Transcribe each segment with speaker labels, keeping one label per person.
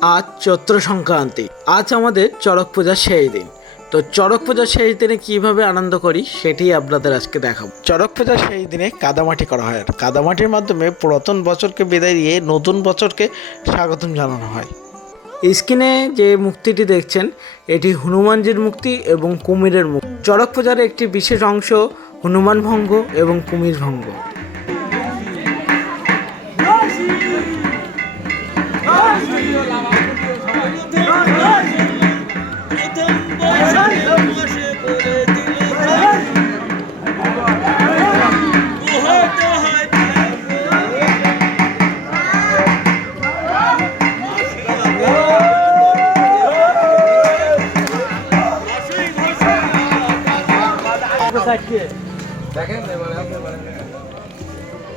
Speaker 1: আজ চৈত্র সংক্রান্তি। আজ আমাদের চড়ক পূজার সেই দিন। তো চড়ক পূজার সেই দিনে কীভাবে আনন্দ করি সেটি আপনাদের আজকে দেখাবো। চড়ক পূজার সেই দিনে কাদামাটি করা হয়। আর কাদামাটির মাধ্যমে পুরাতন বছরকে বিদায় দিয়ে নতুন বছরকে স্বাগতম জানানো হয়। স্ক্রিনে যে মুক্তিটি দেখছেন এটি হনুমানজির মুক্তি এবং কুমিরের মুক্তি চড়ক পূজার একটি বিশেষ অংশ হনুমান ভঙ্গ এবং কুমির ভঙ্গ।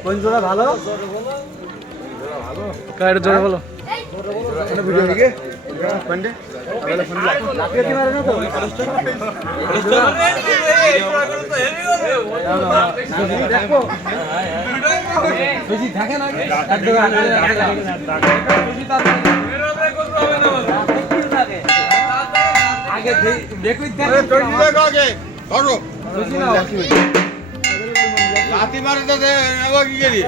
Speaker 1: কোন জোড়া ভালো? কার জোড়া ভালো
Speaker 2: লাথি মারে তো দে এবার কি করি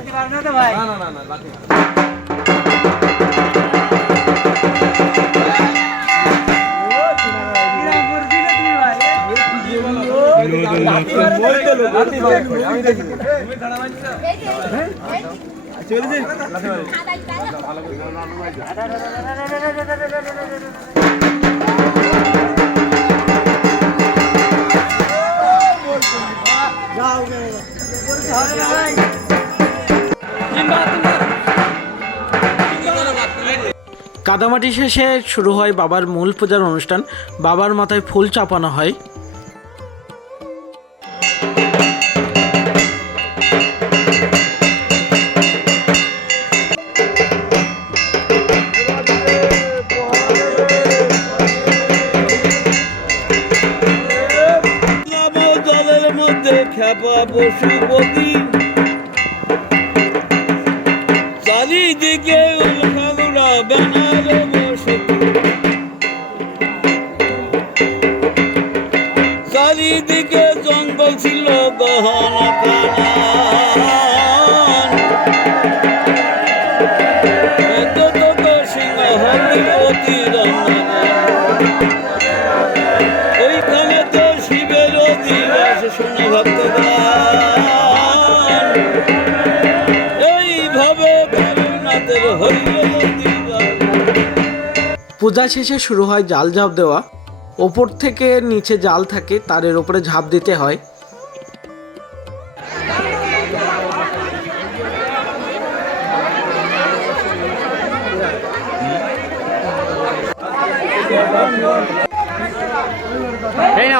Speaker 1: কাদামাটি শেষে শুরু হয় বাবার মূল পূজার অনুষ্ঠান। বাবার মাথায় ফুল চাপানো হয়।
Speaker 2: খেপা চারিদিকে ব্যানার চারিদিকে জঙ্গল ছিল গহন
Speaker 1: পূজা শেষে শুরু হয় জাল ঝাঁপ দেওয়া। ওপর থেকে নিচে জাল থাকে তারের ওপরে ঝাঁপ দিতে হয়। এই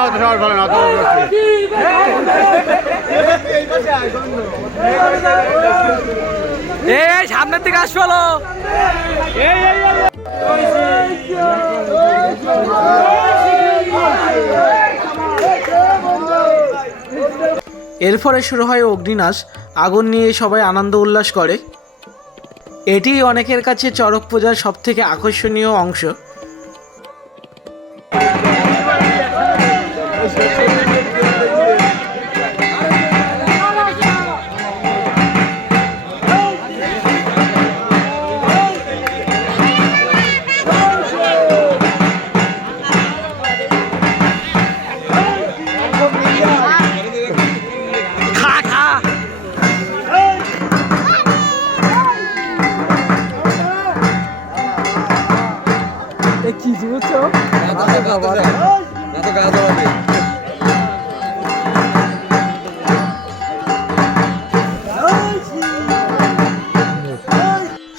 Speaker 1: সামনের দিকে আসব এরপরে শুরু হয় অগ্নিনাশ। আগুন নিয়ে সবাই আনন্দ উল্লাস করে। এটি অনেকের কাছে চড়ক পূজার সবথেকে আকর্ষণীয় অংশ।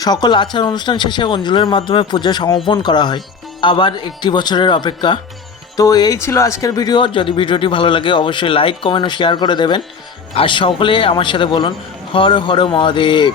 Speaker 1: সকল আচার অনুষ্ঠান শেষে অঞ্জলের মাধ্যমে পূজা সমাপন করা হয়। আবার একটি বছরের অপেক্ষা। তো এই ছিল আজকের ভিডিও। যদি ভিডিওটি ভালো লাগে অবশ্যই লাইক কমেন্ট ও শেয়ার করে দেবেন। আর সকলে আমার সাথে বলুন হর হর মহাদেব।